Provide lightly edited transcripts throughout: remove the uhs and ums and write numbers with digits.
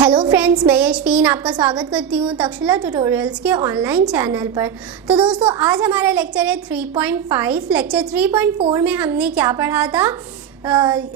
Hello friends, मैं यशवीन आपका स्वागत करती हूँ तक्षशिला ट्यूटोरियल्स के ऑनलाइन चैनल पर। तो दोस्तों, आज हमारा लेक्चर है 3.5। लेक्चर 3.4 में हमने क्या पढ़ा था?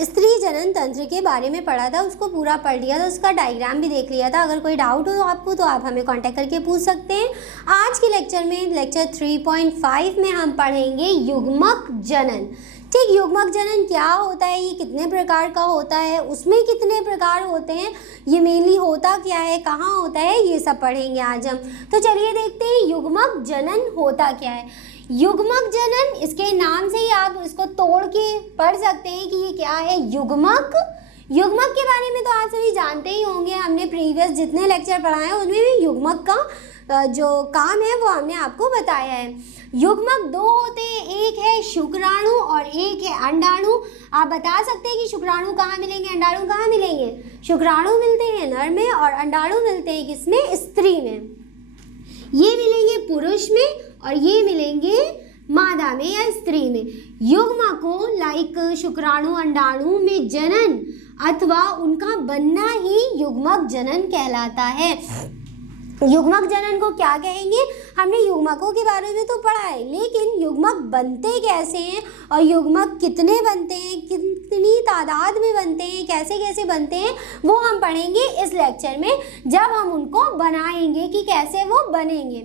स्त्री जनन तंत्र के बारे में पढ़ा था, उसको पूरा पढ़ लिया था, उसका डायग्राम भी देख लिया था। अगर कोई डाउट हो आपको तो आप हमें कांटेक्ट करके पूछ सकते हैं। आज के लेक्चर में, लेक्चर 3.5 में हम पढ़ेंगे युग्मक जनन। ठीक, युग्मक जनन क्या होता है, ये कितने प्रकार का होता है, उसमें कितने प्रकार होते हैं, ये मेनली होता क्या है, कहाँ होता है, ये सब पढ़ेंगे आज हम। तो चलिए देखते हैं युग्मक जनन होता क्या है। युग्मक जनन, इसके नाम से ही आप इसको तोड़ के पढ़ सकते हैं कि ये क्या है। युग्मक के बारे में तो आप सभी जानते ही होंगे, हमने प्रीवियस जितने लेक्चर पढ़ाए हैं उनमें भी युग्मक का जो काम है वो हमने आपको बताया है। युग्मक दो होते हैं, एक है शुक्राणु और एक है अंडाणु। आप बता सकते हैं कि शुक्राणु कहाँ मिलेंगे, अंडाणु कहाँ मिलेंगे? शुक्राणु मिलते हैं नर में और अंडाणु मिलते हैं किसमें? स्त्री में। ये मिलेंगे पुरुष में और ये मिलेंगे मादा में या स्त्री में। युग्मकों लाइक शुक्राणु अंडाणु में जनन अथवा उनका बनना ही युग्मक जनन कहलाता है। युग्मक जनन को क्या कहेंगे? हमने युग्मकों के बारे में तो पढ़ा है, लेकिन युग्मक बनते कैसे हैं और युग्मक कितने बनते हैं, कितनी तादाद में बनते हैं, कैसे कैसे बनते हैं, वो हम पढ़ेंगे इस लेक्चर में, जब हम उनको बनाएंगे कि कैसे वो बनेंगे।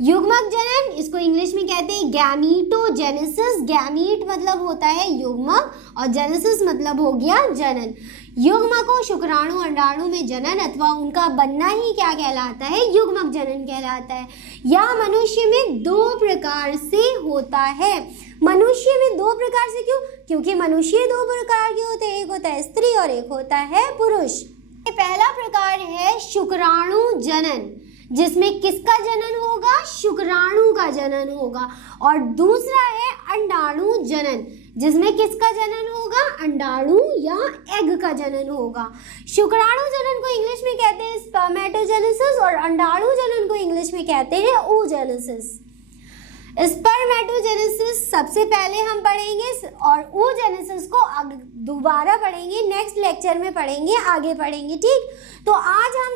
युग्मक जनन, इसको इंग्लिश में कहते हैं गैमीटोजेनेसिस। गैमीट मतलब होता है युग्मक और जेनेसिस मतलब हो गया जनन। युग्मकों शुक्राणु अंडाणु में जनन अथवा उनका बनना ही क्या कहलाता है? युग्मक जनन कहलाता है। यह मनुष्य में दो प्रकार से होता है। मनुष्य में दो प्रकार से क्यों? क्योंकि मनुष्य दो प्रकार के होते हैं, एक होता है स्त्री और एक होता है पुरुष। पहला प्रकार है शुक्राणु जनन, जिसमें किसका जनन होगा? शुक्राणु का जनन होगा। और दूसरा है अंडाणु जनन, जिसमें किसका जनन होगा? अंडाणु या एग का जनन होगा। शुक्राणु जनन को इंग्लिश में कहते हैं स्पर्मेटोजेनेसिस और अंडाणु जनन को इंग्लिश में कहते हैं oogenesis। स्पर्मेटोजेनेसिस सबसे पहले हम पढ़ेंगे और oogenesis को दोबारा पढ़ेंगे, नेक्स्ट लेक्चर में पढ़ेंगे, आगे पढ़ेंगे। ठीक, तो आज हम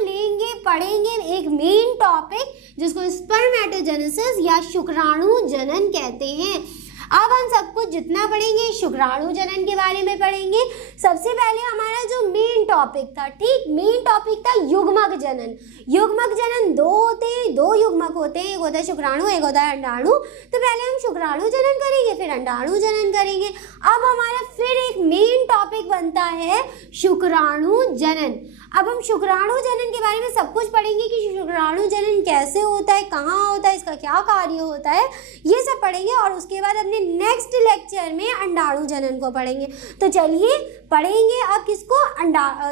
पढ़ेंगे एक मेन टॉपिक जिसको स्पर्मेटोजेनेसिस या शुक्राणु जनन कहते हैं। अब हम सब कुछ जितना पढ़ेंगे शुक्राणु जनन के बारे में पढ़ेंगे। सबसे पहले हमारा जो मेन टॉपिक था, ठीक, मेन टॉपिक था युग्मक जनन। युग्मक जनन दो होते हैं, दो युग्मक होते हैं, एक होता है शुक्राणु, एक होता है अंडाणु। तो पहले हम शुक्राणु जनन करेंगे, फिर अंडाणु जनन करेंगे। अब हमारा फिर एक मेन टॉपिक बनता है शुक्राणु जनन। अब हम शुक्राणु जनन के बारे में सब कुछ पढ़ेंगे कि शुक्राणु जनन कैसे होता है, कहाँ होता है, इसका क्या कार्य होता है, ये सब पढ़ेंगे। और उसके बाद अपने नेक्स्ट लेक्चर में अंडाणु जनन को पढ़ेंगे। तो चलिए पढ़ेंगे अब किसको?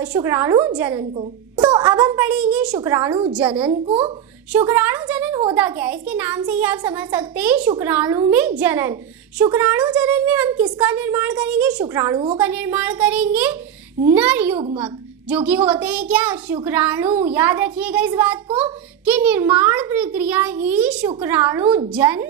शुक्राणु जनन को। तो अब हम पढ़ेंगे शुक्राणु जनन को। शुक्राणु जनन होता क्या है? इसके नाम से ही आप समझ सकते हैं, शुक्राणु में जनन। शुक्राणु जनन में हम किसका निर्माण करेंगे? शुक्राणुओं का निर्माण करेंगे। नर युग्मक जो कि होते हैं क्या? शुक्राणु। याद रखिएगा इस बात को कि निर्माण प्रक्रिया ही शुक्राणु जन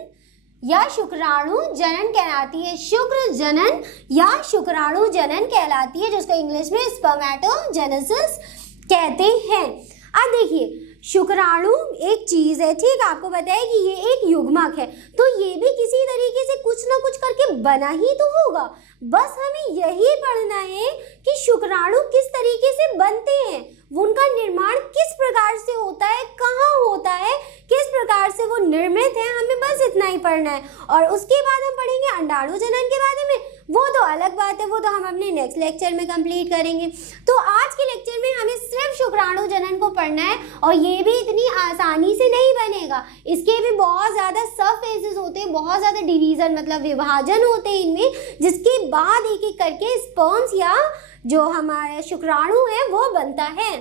या शुक्राणु जनन कहलाती है। शुक्र जनन या शुक्राणु जनन कहलाती है, जिसको इंग्लिश में स्पर्मेटोजेनेसिस कहते हैं। अब देखिए, शुक्राणु एक चीज है, ठीक, आपको पता है कि ये एक युग्मक है, तो ये भी किसी तरीके से कुछ ना कुछ करके बना ही तो होगा। बस हमें यही पढ़ना है कि शुक्राणु किस तरीके से बनते हैं, उनका निर्माण किस प्रकार से होता है, कहाँ होता है, किस प्रकार से वो निर्मित है, हमें बस इतना ही पढ़ना है। और उसके बाद हम पढ़ेंगे अंडाणु जनन के बारे में, वो तो अलग बात है, वो तो हम अपने नेक्स्ट लेक्चर में कंप्लीट करेंगे। तो आज के लेक्चर में हमें सिर्फ शुक्राणु जनन को पढ़ना है, और ये भी इतनी आसानी से नहीं बनेगा, इसके भी बहुत ज़्यादा सब फेजेस होते हैं, बहुत ज़्यादा डिवीज़न मतलब विभाजन होते हैं इनमें, जिसके बाद एक एक करके स्पर्म्स या जो हमारे शुक्राणु है वो बनता है।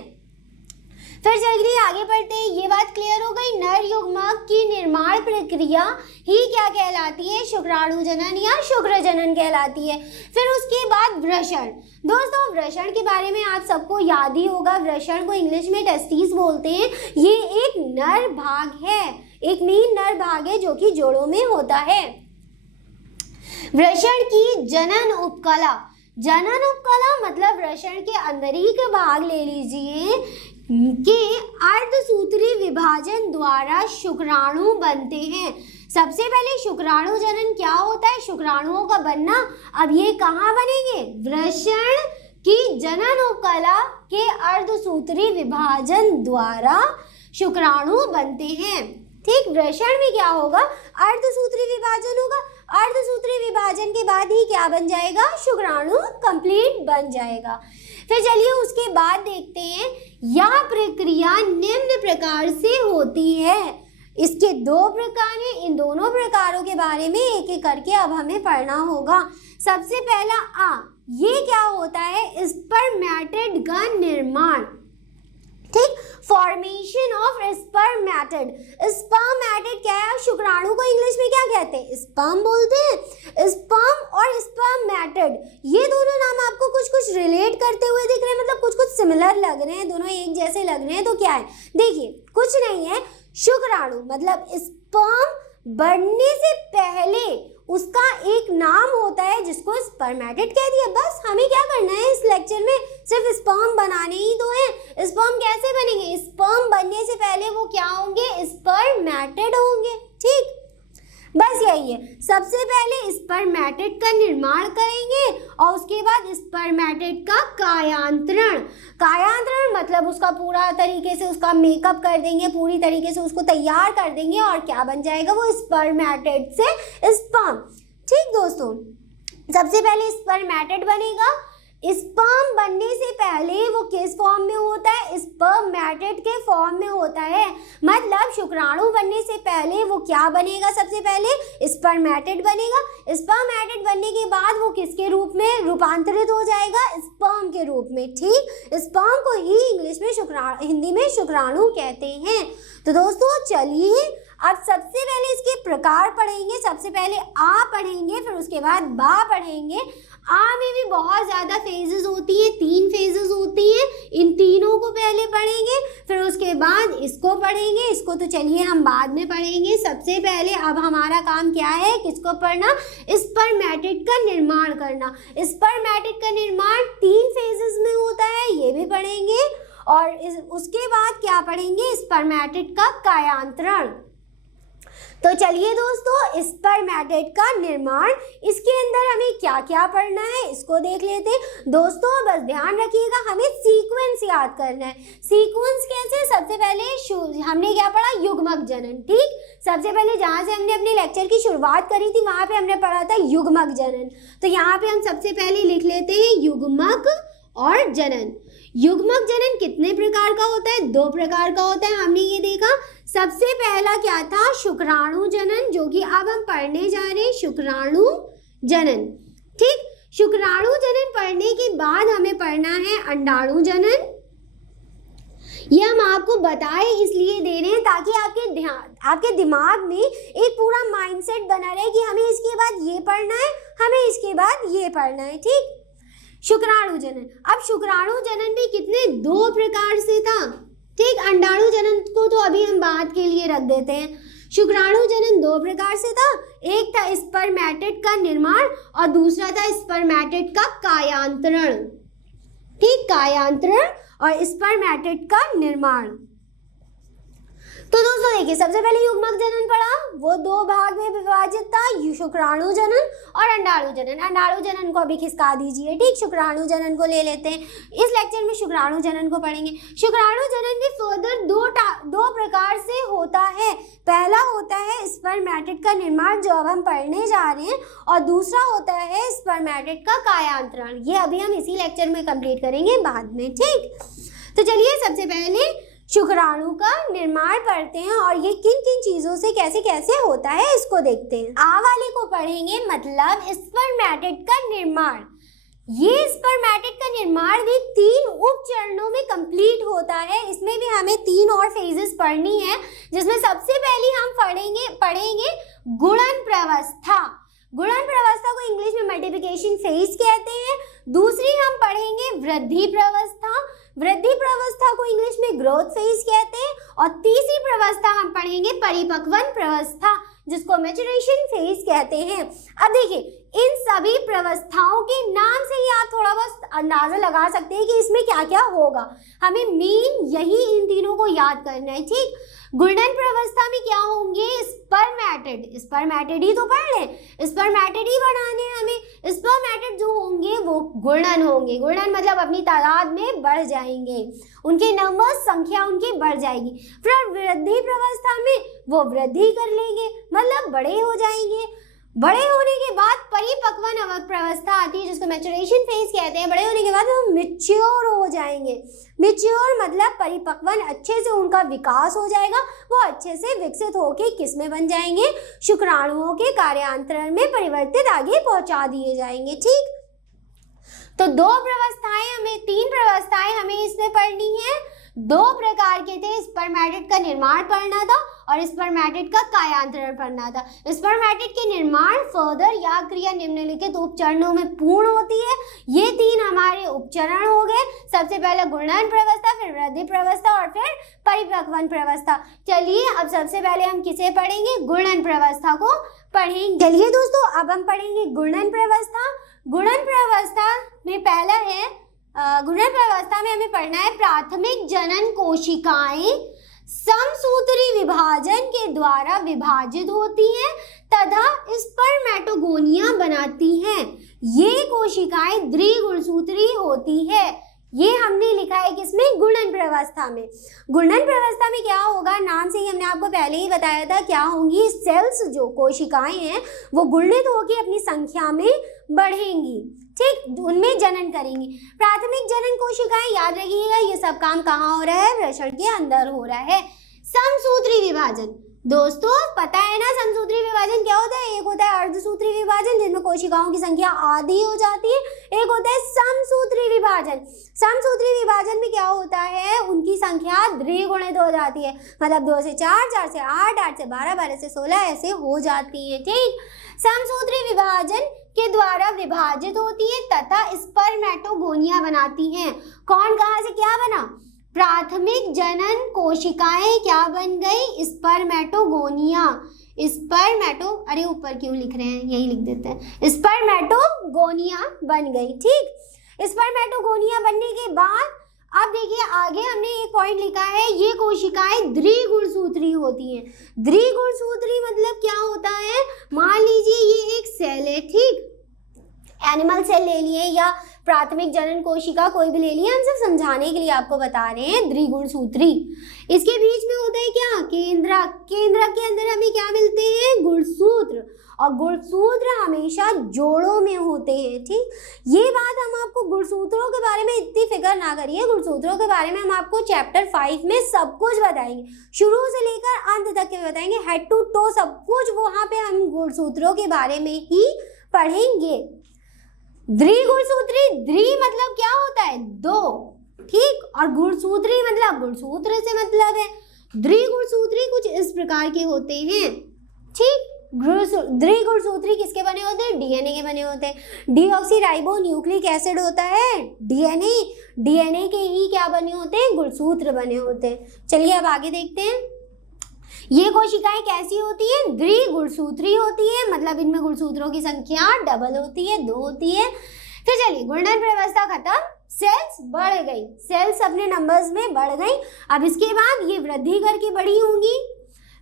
फिर चलिए आगे बढ़ते हैं। ये बात क्लियर हो गई, नर युग्मक की निर्माण प्रक्रिया ही क्या कहलाती है? शुक्राणु जनन या शुक्र जनन कहलाती है। फिर उसके बाद वृषण। दोस्तों, वृषण के बारे में आप सबको याद ही होगा, वृषण को इंग्लिश में टेस्टिस बोलते हैं। ये एक नर भाग है, एक मेन नर भाग है जो कि जोड़ों में होता है। वृषण की जनन उपकला जननोपकला मतलब वृषण के अंदर ही का भाग ले लीजिए के अर्धसूत्री विभाजन द्वारा शुक्राणु बनते हैं। सबसे पहले शुक्राणु जनन क्या होता है, शुक्राणुओं का बनना। अब ये कहाँ बनेंगे, वृषण की जननोपकला के अर्धसूत्री विभाजन द्वारा शुक्राणु बनते हैं। ठीक, वृषण में क्या होगा, अर्धसूत्री विभाजन होगा। अर्धसूत्री विभाजन के बाद ही क्या बन जाएगा, शुक्राणु कंप्लीट बन जाएगा। फिर चलिए उसके बाद देखते हैं, यह प्रक्रिया निम्न प्रकार से होती है। इसके दो प्रकार हैं, इन दोनों प्रकारों के बारे में एक एक करके अब हमें पढ़ना होगा। सबसे पहला ये क्या होता है, स्पर्मेटिड का निर्माण। ठीक, फॉर्मेशन ऑफ स्पर्मेटिड। स्पर्मेटिड क्या है, शुक्राणु को इंग्लिश में क्या कहते हैं, स्पर्म बोलते हैं। स्पर्म और स्पर्मेटिड ये दोनों नाम आपको कुछ कुछ रिलेट करते हुए दिख रहे हैं, मतलब कुछ कुछ सिमिलर लग रहे हैं, दोनों एक जैसे लग रहे हैं। तो क्या है, देखिए कुछ नहीं है, शुक्राणु मतलब स्पर्म बढ़ने से पहले उसका एक नाम होता है जिसको स्पर्मेटिड कह दिया। बस हमें क्या करना है इस लेक्चर में, सिर्फ स्पर्म बनाने ही तो है। स्पर्म कैसे बनेंगे, स्पर्म बनने से पहले वो क्या होंगे, स्पर्मेटिड होंगे। ठीक, बस यही है। सबसे पहले स्पर्मेटिड का निर्माण करेंगे और उसके बाद स्पर्मेटिड का कायांतरण। कायांतरण मतलब उसका पूरा तरीके से उसका मेकअप कर देंगे, पूरी तरीके से उसको तैयार कर देंगे और क्या बन जाएगा, वो स्पर्मेटिड से स्पर्म। ठीक दोस्तों, सबसे पहले स्पर्मेटिड बनेगा। स्पर्म बनने से पहले वो किस फॉर्म में होता है, स्पर्मेटिड के फॉर्म में होता है। मतलब शुक्राणु बनने से पहले वो क्या बनेगा, सबसे पहले स्पर्मेटिड बनेगा। स्पर्मेटिड बनने के बाद वो किसके रूप में रूपांतरित हो जाएगा, स्पर्म के रूप में। ठीक, स्पर्म को ही इंग्लिश में हिंदी में शुक्राणु कहते हैं। तो दोस्तों चलिए अब सबसे पहले इसके प्रकार पढ़ेंगे। सबसे पहले पढ़ेंगे, फिर उसके बाद बा पढ़ेंगे। में भी बहुत ज़्यादा फेजेस होती है, 3 फेजेस होती है। इन तीनों को पहले पढ़ेंगे, फिर उसके बाद इसको पढ़ेंगे। इसको तो चलिए हम बाद में पढ़ेंगे। सबसे पहले अब हमारा काम क्या है, किसको पढ़ना, स्पर्मेटिड का निर्माण करना। स्पर्मेटिड का निर्माण 3 फेजेस में होता है, ये भी पढ़ेंगे। और उसके बाद क्या पढ़ेंगे, स्पर्मेटिड का कायांतरण। तो चलिए दोस्तों, स्पर्मेटिड का निर्माण, इसके अंदर हमें क्या क्या पढ़ना है इसको देख लेते हैं। दोस्तों बस ध्यान रखिएगा, हमें सीक्वेंस याद करना है। सीक्वेंस कैसे, सबसे पहले हमने क्या पढ़ा, युग्मक जनन। ठीक, सबसे पहले जहाँ से हमने अपने लेक्चर की शुरुआत करी थी वहाँ पे हमने पढ़ा था युग्मक जनन। तो यहाँ पे हम सबसे पहले लिख लेते हैं युग्मक और जनन। युग्मक जनन कितने प्रकार का होता है, 2 प्रकार का होता है, हमने ये देखा। सबसे पहला क्या था, शुक्राणु जनन, जो कि अब हम पढ़ने जा रहे हैं, शुक्राणु जनन। ठीक, शुक्राणु जनन पढ़ने के बाद हमें पढ़ना है अंडाणु जनन। ये हम आपको बताए इसलिए दे रहे हैं ताकि आपके दिमाग में एक पूरा माइंडसेट बना रहे कि हमें इसके बाद ये पढ़ना है, हमें इसके बाद ये पढ़ना है। ठीक, शुक्राणु जनन। अब शुक्राणु जनन भी कितने 2 प्रकार से था। ठीक, अंडाणु जनन को तो अभी हम बात के लिए रख देते हैं। शुक्राणु जनन 2 प्रकार से था, एक था स्पर्मेटिड का निर्माण और दूसरा था स्पर्मेटिड का कायांतरण। ठीक, कायांतरण और स्पर्मेटिड का निर्माण। तो दोस्तों देखिए, सबसे पहले युग्मक जनन पढ़ा, वो 2 भाग में विभाजित था, शुक्राणु जनन और अंडाणु जनन। अंडाणु जनन को अभी खिसका दीजिए। ठीक, शुक्राणु जनन को ले लेते हैं। इस लेक्चर में शुक्राणु जनन को पढ़ेंगे। शुक्राणु जनन भी फर्दर 2 प्रकार से होता है। पहला होता है स्पर्मेटिड का निर्माण, जो अब हम पढ़ने जा रहे हैं, और दूसरा होता है स्पर्मेटिड का कायांतरण। ये अभी हम इसी लेक्चर में कंप्लीट करेंगे बाद में। ठीक, तो चलिए सबसे पहले शुक्राणु का निर्माण पढ़ते हैं और ये किन किन चीजों से कैसे कैसे होता है इसको देखते हैं। वाले को पढ़ेंगे, मतलब स्पर्मेटिड का निर्माण। ये स्पर्मेटिड का निर्माण भी 3 उप चरणों में कंप्लीट होता है। इसमें भी हमें 3 और फेजेस पढ़नी है, जिसमें सबसे पहले हम पढ़ेंगे गुणन प्रवस्था। गुणन प्रवस्था को इंग्लिश में मल्टीप्लिकेशन फेज कहते हैं। दूसरी हम पढ़ेंगे वृद्धि प्रवस्था। वृद्धि प्रवस्था को इंग्लिश में ग्रोथ फेज कहते हैं। और तीसरी प्रवस्था हम पढ़ेंगे परिपक्वन प्रवस्था। जिसको मैच्योरेशन फेज कहते हैं। अब देखिए इन सभी प्रवस्थाओं के नाम से ही आप थोड़ा बहुत अंदाजा लगा सकते हैं कि इसमें क्या क्या होगा। हमें मेन यही इन तीनों को याद करना है, ठीक। गुणन प्रवस्था में क्या होंगे, स्पर्मेटिड, स्पर्मेटिड ही तो पढ़ लें, स्पर्मेटिड ही बनाने हैं हमें। स्पर्मेटिड जो होंगे वो गुणन होंगे, गुणन मतलब अपनी तादाद में बढ़ जाएंगे, उनके नंबर संख्या उनकी बढ़ जाएगी। फिर वृद्धि प्रवस्था में वो वृद्धि कर लेंगे, मतलब बड़े हो जाएंगे। बड़े होने के बाद परिपक्वन अवस्था आती है जिसको मैच्योरेशन फेज कहते हैं। बड़े होने के बाद वो मैच्योर हो जाएंगे, मैच्योर मतलब परिपक्वन, अच्छे से उनका विकास हो जाएगा, वो अच्छे से विकसित होके किस में बन जाएंगे, शुक्राणुओं के कार्यांतरण में परिवर्तित आगे पहुंचा दिए जाएंगे, ठीक। तो दो प्रवस्थाएं हमें, तीन प्रवस्थाएं हमें इसमें पढ़नी है। दो प्रकार के थे, स्पर्मेटिड का निर्माण पढ़ना था और स्पर्मेटिड का कायांतरण पढ़ना था। स्पर्मेटिड के निर्माण फर्दर या क्रिया निम्नलिखित उपचरणों में पूर्ण होती है। ये तीन हमारे उपचरण हो गए, सबसे पहले गुणन प्रवस्था, फिर वृद्धि प्रवस्था और फिर परिपक्वन प्रवस्था। चलिए अब सबसे पहले हम किसे पढ़ेंगे, गुणन प्रवस्था को पढ़ेंगे। चलिए दोस्तों अब हम पढ़ेंगे गुणन प्रवस्था। गुणन प्रवस्था में पहला है, गुणन प्रवस्था में हमें पढ़ना है प्राथमिक जनन कोशिकाएं समसूत्री विभाजन के द्वारा विभाजित होती हैं तथा स्पर्मेटोगोनिया बनाती हैं। ये कोशिकाएं द्विगुणसूत्री होती है। ये हमने लिखा है किसमें, गुणन प्रवस्था में। गुणन प्रवस्था में क्या होगा, नाम से ही हमने आपको पहले ही बताया था क्या होंगी, सेल्स जो कोशिकाएं हैं वो गुणित होकर अपनी संख्या में बढ़ेंगी, ठीक, उनमें जनन करेंगी। प्राथमिक जनन कोशिकाएं, याद रखिएगा ये सब काम कहाँ हो रहा है, वृषण के अंदर हो रहा है। समसूत्री विभाजन, दोस्तों पता है ना समसूत्री विभाजन क्या होता है, एक होता है अर्धसूत्री विभाजन जिसमें कोशिकाओं की संख्या आधी हो जाती है, एक होता है समसूत्री विभाजन। समसूत्री विभाजन में क्या होता है, उनकी संख्या द्विगुणित हो जाती है, मतलब 2 से 4, 4 से 8, 8 से 12, 12 से 16 ऐसे हो जाती है, ठीक। समसूत्री विभाजन के द्वारा विभाजित होती है तथा स्पर्मेटोगोनिया बनाती हैं। कौन कहाँ से क्या बना, प्राथमिक जनन कोशिकाएं क्या बन गई, स्पर्मेटोगोनिया। स्पर्मेटो, अरे ऊपर क्यों लिख रहे हैं, यही लिख देते हैं, स्पर्मेटोगोनिया बन गई, ठीक। स्पर्मेटोगोनिया बनने के बाद अब देखिए आगे हमने एक पॉइंट लिखा है, ये कोशिकाएं द्विगुणसूत्री होती हैं। द्विगुणसूत्री मतलब क्या होता है, मान लीजिए ये एक सेल है, ठीक, एनिमल सेल ले लिए या प्राथमिक जनन कोशिका कोई भी ले लिए, हम सिर्फ समझाने के लिए आपको बता रहे हैं। द्विगुणसूत्री, इसके बीच में होता है क्या, केंद्रक। केंद्रक के अंदर हमें क्या मिलते हैं, गुणसूत्र, और गुणसूत्र हमेशा जोड़ों में होते हैं, ठीक। ये बात हम आपको गुणसूत्रों के बारे में इतनी फिक्र ना करिए, गुणसूत्रों के बारे में हम आपको चैप्टर 5 में सब कुछ बताएंगे, शुरू से लेकर अंत तक के बताएंगे, हेड टू टो सब कुछ वहां पे हम गुणसूत्रों के बारे में ही पढ़ेंगे। द्विगुणसूत्री, द्वि मतलब क्या होता है, दो, ठीक, और गुणसूत्री मतलब गुणसूत्र से मतलब है। द्विगुणसूत्री कुछ इस प्रकार के होते हैं, ठीक। द्विगुणसूत्री किसके बने होते हैं, डीएनए के बने होते हैं। डीऑक्सीराइबो न्यूक्लिक एसिड होता है डीएनए, डीएनए के ही क्या बने होते हैं, गुणसूत्र बने होते हैं। चलिए अब आगे देखते हैं, ये कोशिकाएं कैसी होती है, द्विगुणसूत्री होती है, मतलब इनमें गुणसूत्रों की संख्या डबल होती है, 2 होती है। फिर चलिए गुणन व्यवस्था खत्म, सेल्स बढ़ गई, सेल्स अपने नंबर्स में बढ़ गई। अब इसके बाद ये वृद्धि करके बड़ी होंगी।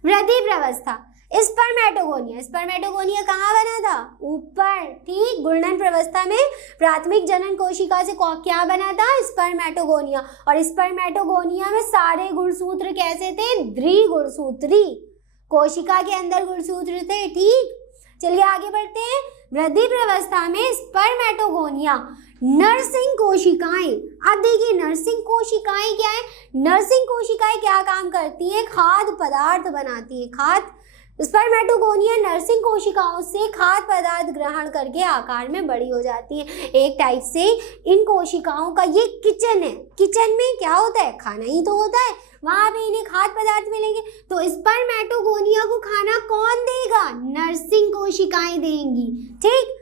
वृद्धि व्यवस्था, स्पर्मेटोगोनिया, स्पर्मेटोगोनिया कहाँ बना था, ऊपर, ठीक। गुणन व्यवस्था में प्राथमिक जनन कोशिका से क्या बना था, स्पर्मेटोगोनिया, और स्पर्मेटोगोनिया में सारे गुणसूत्र कैसे थे, द्विगुणसूत्री, कोशिका के अंदर गुणसूत्र थे, ठीक। चलिए आगे बढ़ते हैं। वृद्धि व्यवस्था में स्पर्मेटोगोनिया, नर्सिंग कोशिकाएं। अब देखिए नर्सिंग कोशिकाएं क्या है, नर्सिंग कोशिकाएं क्या काम करती है, खाद्य पदार्थ बनाती है, खाद्य। स्पर्मेटोगोनिया नर्सिंग कोशिकाओं से खाद्य पदार्थ ग्रहण करके आकार में बड़ी हो जाती है। एक टाइप से इन कोशिकाओं का ये किचन है, किचन में क्या होता है, खाना ही तो होता है, वहां पे इन्हें खाद्य पदार्थ मिलेंगे। तो स्पर्मेटोगोनिया को खाना कौन देगा, नर्सिंग कोशिकाएं देंगी, ठीक।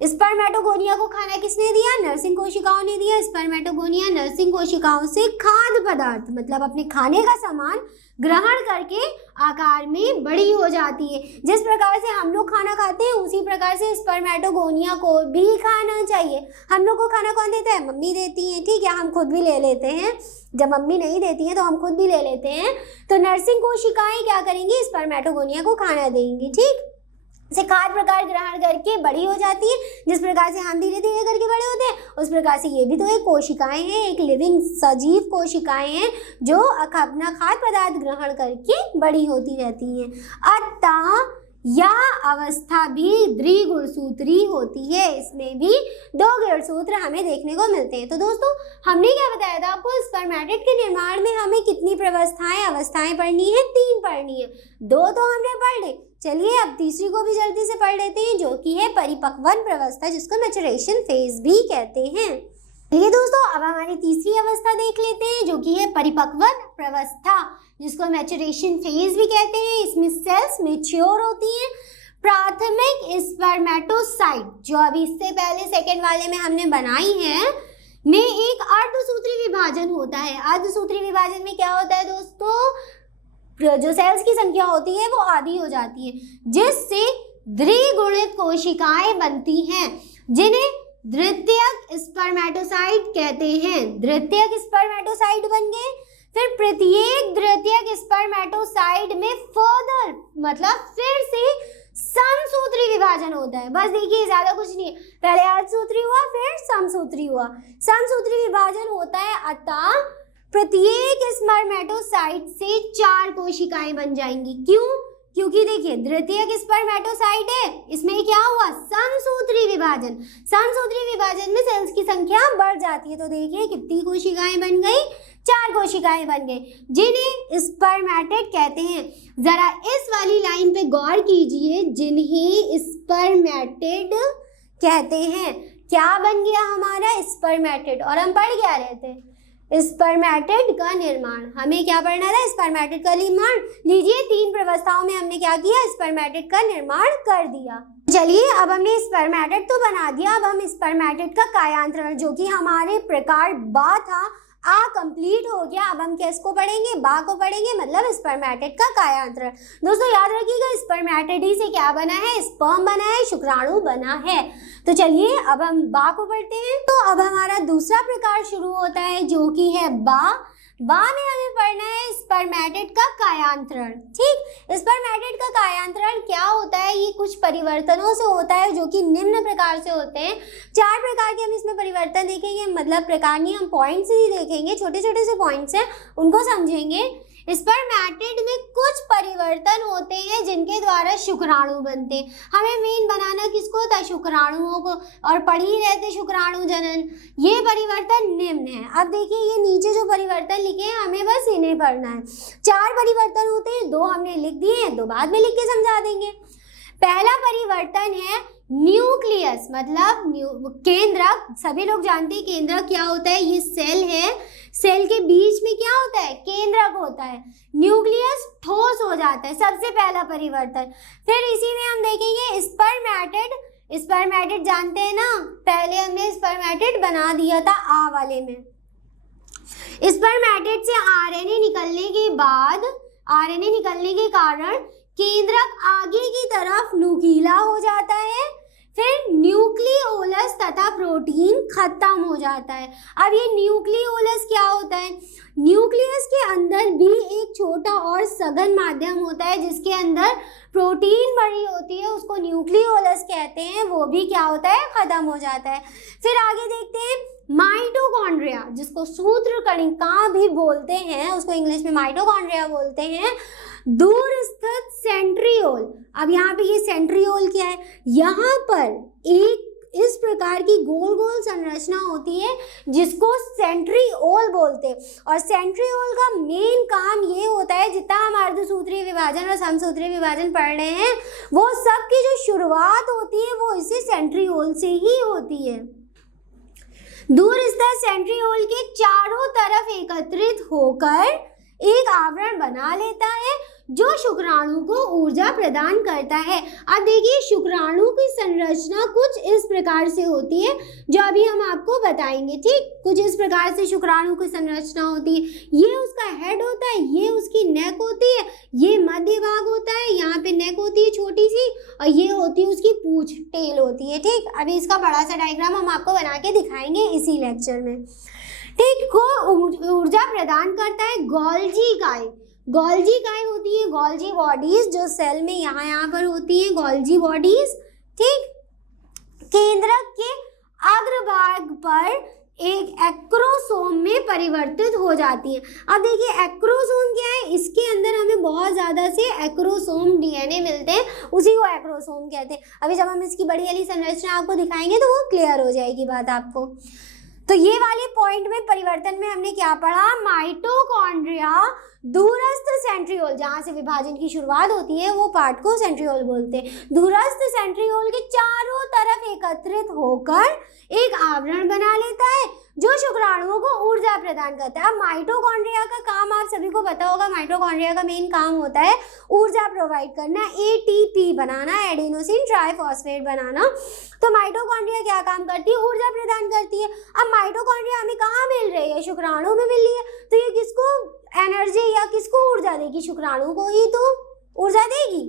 स्पर्मेटोगोनिया को खाना किसने दिया? नर्सिंग कोशिकाओं ने दिया। स्पर्मेटोगोनिया नर्सिंग कोशिकाओं से खाद्य पदार्थ मतलब अपने खाने का सामान ग्रहण करके आकार में बड़ी हो जाती है। जिस प्रकार से हम लोग खाना खाते हैं उसी प्रकार से स्पर्मेटोगोनिया को भी खाना चाहिए। हम लोग को खाना कौन देता है? मम्मी देती है, ठीक है, हम खुद भी ले लेते हैं। जब मम्मी नहीं देती है तो हम खुद भी ले लेते हैं। तो नर्सिंग कोशिकाएं क्या करेंगी? स्पर्मेटोगोनिया को खाना देंगी, ठीक से खाद्य प्रकार ग्रहण करके बड़ी हो जाती है। जिस प्रकार से हम धीरे धीरे करके बड़े होते हैं उस प्रकार से ये भी तो एक कोशिकाएं हैं, एक लिविंग सजीव कोशिकाएं हैं जो अपना खाद्य पदार्थ ग्रहण करके बड़ी होती रहती हैं। अतः यह अवस्था भी द्विगुणसूत्री होती है। इसमें भी 2 गुणसूत्र हमें देखने को मिलते हैं। तो दोस्तों हमने क्या बताया था आपको? स्पर्मेटेड के निर्माण में हमें कितनी अवस्थाएं पढ़नी है? 3 पढ़नी है। 2 तो हमने पढ़ ली। चलिए अब तीसरी को भी जल्दी से पढ़ लेते हैं, जो कि है परिपक्वन प्रवस्था, जिसको मैचुरेशन फेज भी कहते हैं। चलिए दोस्तों अब हमारी तीसरी अवस्था देख लेते हैं, जो कि है परिपक्वन प्रवस्था, जिसको मैचुरेशन फेज भी कहते हैं। इसमें सेल्स मैच्योर होती हैं। प्राथमिक स्पर्मेटोसाइट जो अभी इससे पहले सेकेंड वाले में हमने बनाई है में एक अर्धसूत्री विभाजन होता है। अर्धसूत्री विभाजन में क्या होता है दोस्तों? जो सेल्स की संख्या होती है वो आधी हो जाती है, जिससे द्विगुणित कोशिकाएं बनती हैं, जिन्हें द्वितीयक स्पर्मेटोसाइट कहते हैं। द्वितीयक स्पर्मेटोसाइट बन गए। फिर प्रत्येक द्वितीयक स्पर्मेटोसाइट में फर्दर मतलब फिर से समसूत्री विभाजन होता है। बस देखिए ज्यादा कुछ नहीं है, पहले अर्धसूत्री हुआ फिर समसूत्री हुआ। समसूत्री विभाजन होता है, अतः प्रत्येक स्पर्मेटोसाइट से 4 कोशिकाएं बन जाएंगी। क्यों? क्योंकि देखिए द्वितीयक स्पर्मेटोसाइट है, इसमें क्या हुआ? समसूत्री विभाजन। समसूत्री विभाजन में सेल्स की संख्या बढ़ जाती है। तो देखिए कितनी कोशिकाएं बन गई? 4 कोशिकाएं बन गई, जिन्हें स्पर्मेटेड कहते हैं। जरा इस वाली लाइन पे गौर कीजिए, जिन्हें स्पर्मेटेड कहते हैं। क्या बन गया हमारा? स्पर्मेटेड। और हम पढ़ क्या रहे थे? स्पर्मेटेड का निर्माण। हमें क्या पढ़ना था? स्पर्मेटेड का निर्माण। लीजिए 3 प्रवस्थाओं में हमने क्या किया? स्पर्मेटेड का निर्माण कर दिया। चलिए अब हमने स्पर्मेटेड तो बना दिया, अब हम स्पर्मेटेड का कायांतरण, जो कि हमारे प्रकार बा था, कंप्लीट हो गया। अब हम किसको पढ़ेंगे? बा को पढ़ेंगे, मतलब स्पर्मेटेड का कायांतरण। दोस्तों याद रखिएगा स्पर्मेटेड ही से क्या बना है? स्पर्म बना है, शुक्राणु बना है। तो चलिए अब हम बा को पढ़ते हैं। तो अब हमारा दूसरा प्रकार शुरू होता है, जो कि है बा। बा में हमें पढ़ना है स्पर्मेटेड का कायांतरण, ठीक। स्पर्मेटेड का कायांतरण क्या होता है? ये कुछ परिवर्तनों से होता है, जो कि निम्न प्रकार से होते हैं। 4 प्रकार के हम इसमें परिवर्तन देखेंगे, मतलब प्रकार नहीं, हम पॉइंट्स ही देखेंगे, छोटे छोटे से पॉइंट्स हैं, उनको समझेंगे। स्पर्मेटेड में कुछ परिवर्तन होते हैं जिनके द्वारा शुक्राणु बनते हैं। हमें मेन बनाना किसको होता है? शुक्राणुओं को, और पढ़ ही रहते शुक्राणु जनन। ये परिवर्तन निम्न है। अब देखिए ये नीचे जो परिवर्तन लिखे हैं हमें बस इन्हें पढ़ना है। 4 परिवर्तन होते हैं, 2 हमने लिख दिए हैं, 2 बाद में लिख के समझा देंगे। पहला परिवर्तन है न्यूक्लियस, मतलब केंद्रक। सभी लोग जानते हैं केंद्रक क्या होता है? ये सेल है, सेल के बीच में क्या होता है? केंद्रक होता है। न्यूक्लियस ठोस हो जाता है, सबसे पहला परिवर्तन। फिर इसी में हम देखेंगे स्पर्मेटेड। स्पर्मेटेड जानते हैं ना, पहले हमने स्पर्मेटेड बना दिया था आ वाले में। स्पर्मेटेड से आरएनए निकलने के बाद, आरएनए निकलने के कारण केंद्रक आगे की तरफ नुकीला हो जाता है। फिर न्यूक्लियोलस तथा प्रोटीन खत्म हो जाता है। अब ये न्यूक्लियोलस क्या होता है? न्यूक्लियस के अंदर भी एक छोटा और सघन माध्यम होता है, जिसके अंदर प्रोटीन बड़ी होती है, उसको न्यूक्लियोलस कहते हैं। वो भी क्या होता है? खत्म हो जाता है। फिर आगे देखते हैं माइटोकॉन्ड्रिया, जिसको सूत्रकणिका भी बोलते हैं, उसको इंग्लिश में माइटोकॉन्ड्रिया बोलते हैं। दूर स्थित सेंट्रियोल। अब यहाँ पे ये सेंट्रियोल क्या है? यहाँ पर एक इस प्रकार की गोल गोल संरचना होती है, जिसको सेंट्रियोल बोलते हैं। और सेंट्रियोल का मेन काम ये होता है, जितना हम अर्धसूत्रीय विभाजन और समसूत्रीय विभाजन पढ़ रहे हैं, वो सब की जो शुरुआत होती है वो इसी सेंट्रियोल से ही होती है। दूर स्थित सेंट्रियोल के चारों तरफ एकत्रित होकर एक आवरण बना लेता है, जो शुक्राणु को ऊर्जा प्रदान करता है। अब देखिए शुक्राणु की संरचना कुछ इस प्रकार से होती है जो अभी हम आपको बताएंगे, ठीक। कुछ इस प्रकार से शुक्राणु की संरचना होती है। ये उसका हेड होता है, ये उसकी नेक होती है, ये मध्य भाग होता है, यहाँ पे नेक होती है छोटी सी, और ये होती है उसकी पूंछ, टेल होती है, ठीक। अभी इसका बड़ा सा डायग्राम हम आपको बना के दिखाएंगे इसी लेक्चर में, ठीक। को ऊर्जा प्रदान करता है गोल्जी इकाई। गोल्जी इकाई होती है गोल्जी बॉडीज, जो सेल में यहाँ पर होती है गोल्जी बॉडीज, ठीक। केंद्रक के अग्रभाग पर एक एक्रोसोम में परिवर्तित हो जाती है। अब देखिए एक्रोसोम क्या है, इसके अंदर हमें बहुत ज़्यादा से एक्रोसोम डीएनए मिलते हैं, उसी को एक्रोसोम कहते हैं। अभी जब हम इसकी बड़ी वाली संरचना आपको दिखाएंगे तो वो क्लियर हो जाएगी बात आपको। तो ये वाले पॉइंट में परिवर्तन में हमने क्या पढ़ा, माइटोकॉन्ड्रिया दूरस्थ सेंट्रियोल, जहाँ से विभाजन की शुरुआत होती है वो पार्ट को सेंट्रियोल बोलते हैं। दूरस्थ सेंट्रियोल के चारों तरफ एकत्रित होकर एक आवरण बना लेता है जो शुक्राणुओं को ऊर्जा प्रदान करता है। अब माइटोकॉन्ड्रिया का काम आप सभी को पता होगा, माइटोकॉन्ड्रिया का मेन काम होता है ऊर्जा प्रोवाइड करना, एटीपी बनाना, एडेनोसिन ट्राइफॉस्फेट बनाना। तो माइटोकॉन्ड्रिया क्या काम करती है, ऊर्जा प्रदान करती है। अब माइटोकॉन्ड्रिया हमें कहाँ मिल रही है, शुक्राणु में मिल रही है, तो ये किसको एनर्जी या किसको ऊर्जा देगी, शुक्राणु को ही तो ऊर्जा देगी,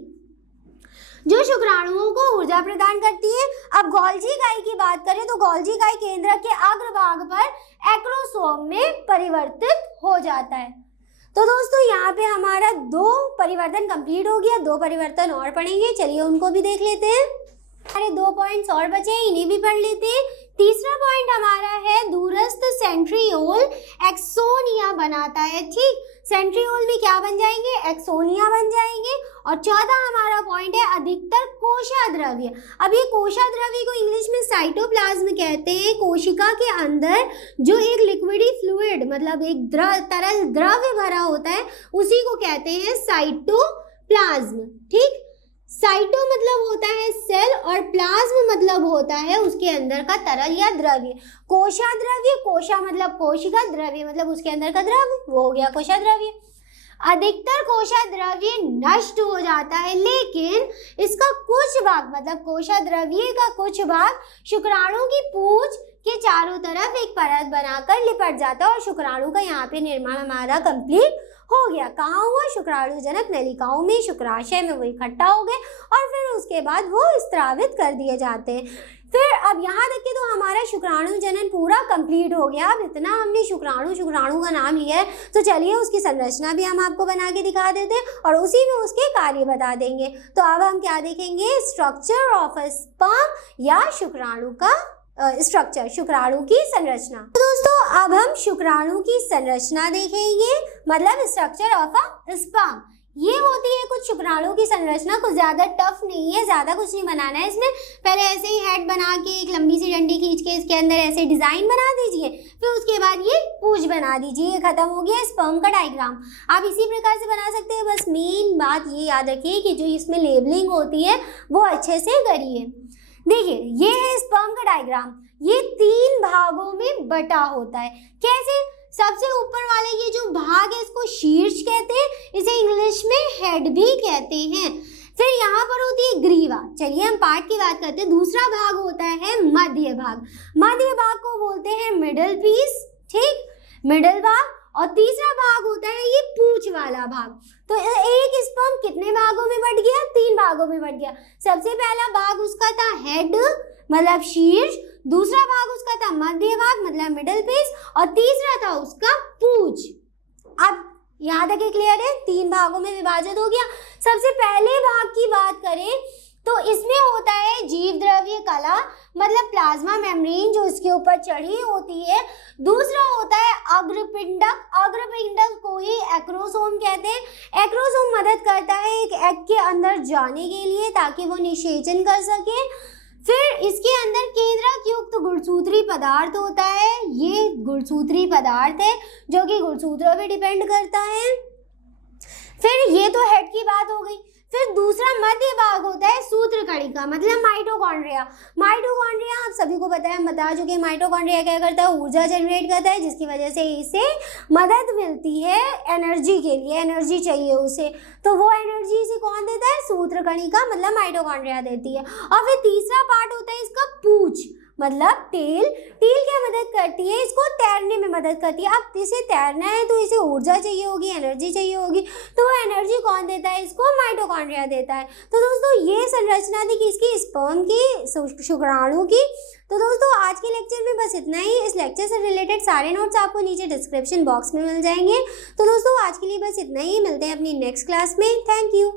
जो शुक्राणुओं को ऊर्जा प्रदान करती है। अब गोल्जी इकाई की बात करें तो गोल्जी इकाई केंद्रक के अग्रभाग पर एक्रोसोम में परिवर्तित हो जाता है। तो दोस्तों यहाँ पे हमारा 2 परिवर्तन कंप्लीट हो गया, 2 परिवर्तन और पढ़ेंगे, चलिए उनको भी देख लेते हैं। हमारे 2 पॉइंट्स और बचे हैं, इन्हें भी पढ़ लेते हैं। तीसरा पॉइंट हमारा है दूरस्थ सेंट्रियोल एक्सोनिया बनाता है, ठीक। सेंट्रियोल में क्या बन जाएंगे, एक्सोनिया बन जाएंगे। और चौथा हमारा पॉइंट है अधिकतर कोशाद्रव्य। अब ये कोशाद्रव्य को इंग्लिश में साइटोप्लाज्म कहते हैं। कोशिका के अंदर जो एक लिक्विडी फ्लूइड मतलब एक तरल द्रव्य भरा होता है उसी को कहते हैं साइटोप्लाज्म, ठीक। साइटो मतलब होता है सेल और प्लाज्म मतलब होता है उसके अंदर का तरल या द्रव्य। कोशाद्रव्य, कोशा मतलब कोशिका, द्रव्य मतलब उसके अंदर का द्रव्य, वो हो गया कोशाद्रव्य। अधिकतर कोशाद्रव्य नष्ट हो जाता है, लेकिन इसका कुछ भाग मतलब कोशाद्रव्य का कुछ भाग शुक्राणु की पूंछ के चारों तरफ एक परत बनाकर लिपट जाता है और शुक्राणु का यहाँ पे निर्माण हमारा कंप्लीट हो गया। कहाँ हुआ, शुक्राणु जनक नलिकाओं में, शुक्राशय में वो इकट्ठा हो गए और फिर उसके बाद वो स्त्रावित कर दिए जाते हैं। फिर अब यहाँ तक कि तो हमारा शुक्राणु जनन पूरा कंप्लीट हो गया। अब इतना हमने शुक्राणु का नाम लिया है तो चलिए उसकी संरचना भी हम आपको बना के दिखा देते हैं और उसी में उसके कार्य बता देंगे। तो अब हम क्या देखेंगे, स्ट्रक्चर ऑफ अ स्पर्म या शुक्राणु का स्ट्रक्चर, शुक्राणु की संरचना। तो दोस्तों अब हम शुक्राणु की संरचना देखेंगे, मतलब स्ट्रक्चर ऑफ अ स्पर्म। ये होती है कुछ शुक्राणु की संरचना, कुछ ज्यादा टफ नहीं है, ज्यादा कुछ नहीं बनाना है इसमें। पहले ऐसे ही हेड बना के एक लंबी सी डंडी खींच के इसके अंदर ऐसे डिजाइन बना दीजिए, फिर उसके बाद ये पूंछ बना दीजिए, ये खत्म हो गया स्पर्म का डायग्राम। आप इसी प्रकार से बना सकते हैं, बस मेन बात ये याद रखिए कि जो इसमें लेबलिंग होती है वो अच्छे से करिए। देखिए ये है स्पर्म का डायग्राम, ये 3 भागों में बटा होता है। कैसे, सबसे ऊपर वाले ये जो भाग है इसको शीर्ष कहते हैं, इसे इंग्लिश में हेड भी कहते हैं। फिर यहाँ पर होती है ग्रीवा। चलिए हम पार्ट की बात करते हैं। दूसरा भाग होता है मध्य भाग, मध्य भाग को बोलते हैं मिडल पीस, ठीक, मिडल भाग। और तीसरा भाग होता है ये पूंछ वाला भाग। तो एक स्पर्म कितने भागों में बट गया, 3 भागों में बट गया। सबसे पहला भाग उसका था हेड मतलब शीर्ष, दूसरा भाग उसका था मध्य भाग मतलब मिडल पीस और तीसरा था उसका पूंछ। अब यहाँ तक क्लियर है, 3 भागों में विभाजित हो गया। सबसे पहले भाग की बात करें तो इसमें होता है जीव द्रव्य कला मतलब प्लाज्मा मेम्ब्रेन जो इसके ऊपर चढ़ी होती है। दूसरा होता है अग्रपिंडक, अग्रपिंडक को ही एक्रोसोम कहते हैं। एक्रोसोम मदद करता है एक एग के अंदर जाने के लिए ताकि वो निषेचन कर सके। फिर इसके अंदर केंद्रक युक्त गुणसूत्री पदार्थ होता है, ये गुणसूत्री पदार्थ है जो कि गुणसूत्रों पे डिपेंड करता है। फिर ये तो हेड की बात हो गई। फिर दूसरा मध्य भाग होता है सूत्रकणिका, मतलब माइटोकॉन्ड्रिया। माइटोकॉन्ड्रिया आप सभी को पता है, हम बता चुके हैं माइटोकॉन्ड्रिया क्या करता है, ऊर्जा जनरेट करता है, जिसकी वजह से इसे मदद मिलती है एनर्जी के लिए, एनर्जी चाहिए उसे, तो वो एनर्जी इसे कौन देता है, सूत्रकणिका मतलब माइटोकॉन्ड्रिया देती है। और फिर तीसरा पार्ट होता है इसका पूंछ, मतलब टेल। टेल क्या मदद करती है, इसको तैरने में मदद करती है। अब इसे तैरना है तो इसे ऊर्जा चाहिए होगी, एनर्जी चाहिए होगी, तो वो एनर्जी कौन देता है, इसको माइटोकॉन्ड्रिया देता है। तो दोस्तों ये संरचना थी किसकी, स्पर्म की, शुक्राणु की। तो दोस्तों आज के लेक्चर में बस इतना ही। इस लेक्चर से रिलेटेड सारे नोट्स आपको नीचे डिस्क्रिप्शन बॉक्स में मिल जाएंगे। तो दोस्तों आज के लिए बस इतना ही, मिलते हैं अपनी नेक्स्ट क्लास में। Thank you.